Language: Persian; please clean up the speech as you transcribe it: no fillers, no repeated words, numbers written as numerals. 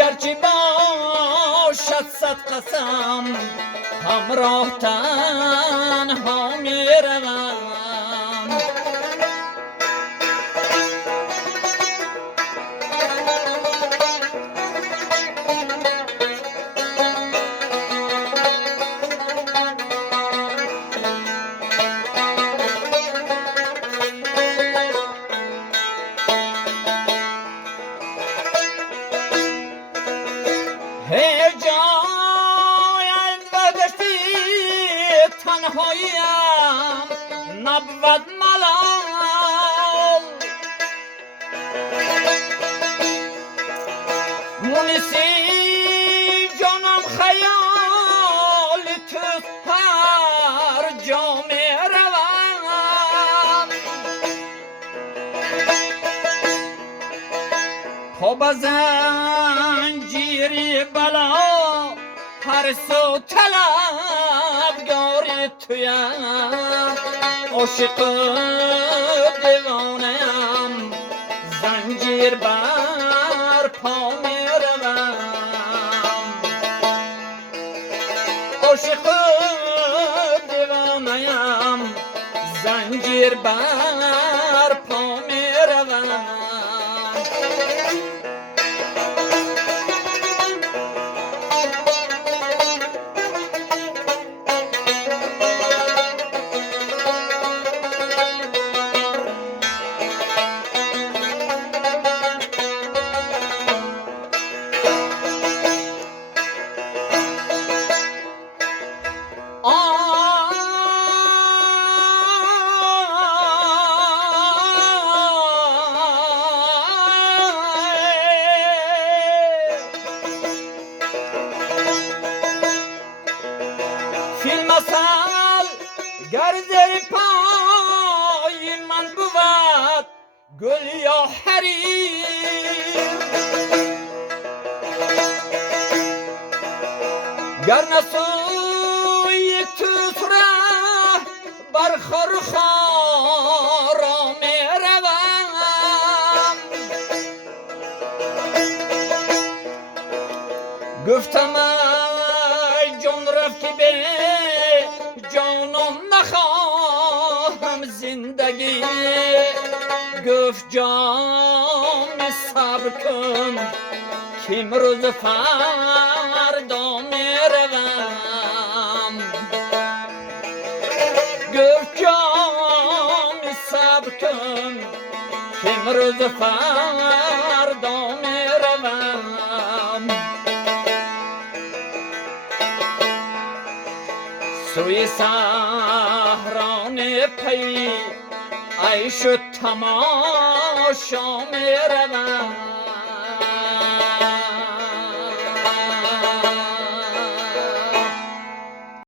گرچه باشد صد قسم همراه تنها می روم. تنهاییم نبود ملال، مونسی جانم خیال تو هر جا می روم. پا به زنجیری بلا هر سو طلبگاری تویم، عاشق دیوانه‌ام زنجیر بر پا می روم. عاشق دیوانه‌ام زنجیر بر پا می روم. فیلم اصل گر زیر پای من بود گل یا حریر، گر نسوی تو ره بر خور خارا می روم. گفتم جان رفت که به جانم نخواهم زندگی، گفت جان صبر کن که امروز فردا می روم. گفت جان صبر کن که امروز فردا می روم. سوی صحرای پی عیش و تماشا می روم.